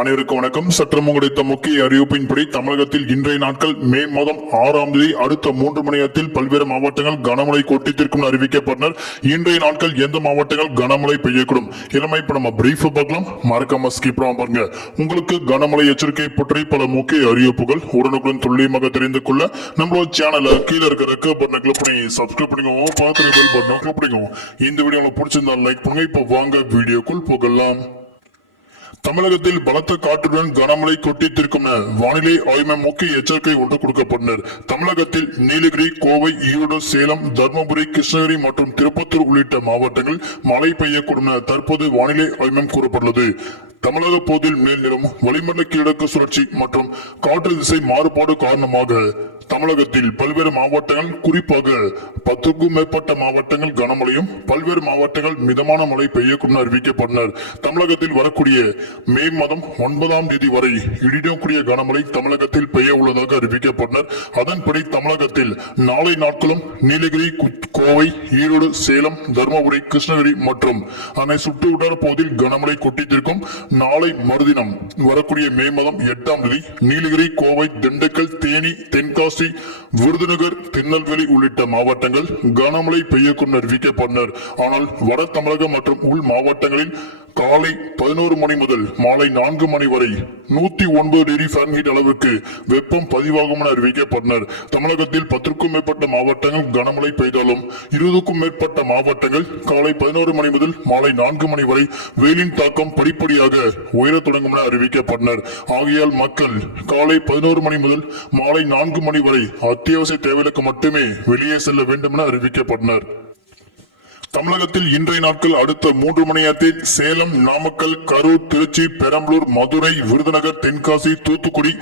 அனைவருக்கும் வணக்கம். சற்றம் கிடைத்த முக்கிய அறிவிப்பின்படி தமிழகத்தில் இன்றைய நாட்கள் மே மாதம் ஆறாம் தேதி அடுத்த மூன்று மணி நேரத்தில் பல்வேறு மாவட்டங்கள் கனமழை கொட்டித்திற்கும் அறிவிக்கப்பட்டனர். இன்றைய நாட்கள் எந்த மாவட்டங்கள் கனமழை பெய்யக்கூடும்? இளமை இப்ப நம்ம பிரீஃப் பார்க்கலாம். மறக்காம ஸ்கிப் பாருங்க. உங்களுக்கு கனமழை எச்சரிக்கை பற்றி பல முக்கிய அறிவிப்புகள் உடனுக்குடன் துல்லியமாக தெரிந்து கொள்ள நம்மளோட சேனல கீழே இருக்க ரெக்க பட்டனை கிளிக் பண்ணி சப்ஸ்கிரைப் பண்ணிக்கோங்க பார்த்து பெல் பட்டனை கிளிக் பண்ணிக்கோங்க இந்த வீடியோ உங்களுக்கு பிடிச்சிருந்தா லைக் பண்ணுங்க. இப்போ வாங்க வீடியோக்குள் போகலாம். தமிழகத்தில் பலத்த காற்றுடன் கனமழை கொட்டித்திருக்கும் என வானிலை ஆய்வு மையம் முக்கிய எச்சரிக்கை ஒன்று கொடுக்கப்பட்டனர். தமிழகத்தில் நீலகிரி கோவை ஈரோடு சேலம் தருமபுரி கிருஷ்ணகிரி மற்றும் திருப்பத்தூர் உள்ளிட்ட மாவட்டங்களில் மழை பெய்யக்கூடும் என தற்போது வானிலை ஆய்வு மையம் கூறப்பட்டுள்ளது. தமிழக போதில் மேல் நிலம் வளிமண்டல கிழக்கு சுழற்சி மற்றும் காற்று திசை மாறுபாடு காரணமாக தமிழகத்தில் பல்வேறு மாவட்டங்கள் குறிப்பாக பத்துக்கும் மேற்பட்ட மாவட்டங்கள் கனமழையும் பல்வேறு மாவட்டங்கள் மிதமான மழை பெய்யக்கூடும் அறிவிக்கப்பட்டனர். தமிழகத்தில் வரக்கூடிய மே மாதம் ஒன்பதாம் தேதி வரை இடிடக்கூடிய கனமழை தமிழகத்தில் பெய்ய உள்ளதாக அறிவிக்கப்பட்டனர். அதன்படி தமிழகத்தில் நாளை நாட்களும் நீலகிரி கோவை ஈரோடு சேலம் தருமபுரி கிருஷ்ணகிரி மற்றும் அதனை சுட்டு வட்டார பகுதியில் கனமழை கொட்டித்திருக்கும். நாளை மறுதினம் வரக்கூடிய மே மாதம் எட்டாம் தேதி நீலகிரி கோவை திண்டுக்கல் தேனி தென்காசி விருதுநகர் திருநெல்வேலி உள்ளிட்ட மாவட்டங்கள் கனமழை பெய்யக்கும் அறிவிக்கப்பட்டனர். ஆனால் வட தமிழகம் மற்றும் உள் மாவட்டங்களில் காலை பதினோரு மணி முதல் மாலை நான்கு மணி வரை நூத்தி ஒன்பது டிகிரி ஃபாரன்ஹீட் அளவுக்கு வெப்பம் பதிவாகும் என அறிவிக்கப்பட்டனர். தமிழகத்தில் பத்திற்கும் மேற்பட்ட மாவட்டங்கள் கனமழை பெய்தாலும் இருபதுக்கும் மேற்பட்ட மாவட்டங்கள் காலை பதினோரு மணி முதல் மாலை நான்கு மணி வரை வெயிலின் தாக்கம் படிப்படியாக உயரத் தொடங்கும் என அறிவிக்கப்பட்டனர். ஆகையால் மக்கள் காலை பதினோரு மணி முதல் மாலை நான்கு மணி வரை அத்தியாவசிய தேவைகளுக்கு மட்டுமே வெளியே செல்ல வேண்டும் என அறிவிக்கப்பட்டனர். தமிழகத்தில் இன்றைய நாட்கள் அடுத்த மூன்று மணி நேரத்தில் சேலம் நாமக்கல் கரூர் திருச்சி பெரம்பலூர் மதுரை விருதுநகர் தென்காசி தூத்துக்குடி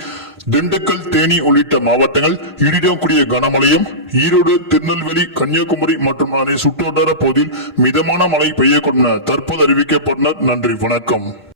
திண்டுக்கல் தேனி உள்ளிட்ட மாவட்டங்கள் இடிடக்கூடிய கனமழையும் ஈரோடு திருநெல்வேலி கன்னியாகுமரி மற்றும் அதனை சுற்றுவட்டார பகுதியில் மிதமான மழை பெய்யக்கூடும் என தற்போது அறிவிக்கப்பட்டனர் நன்றி வணக்கம்.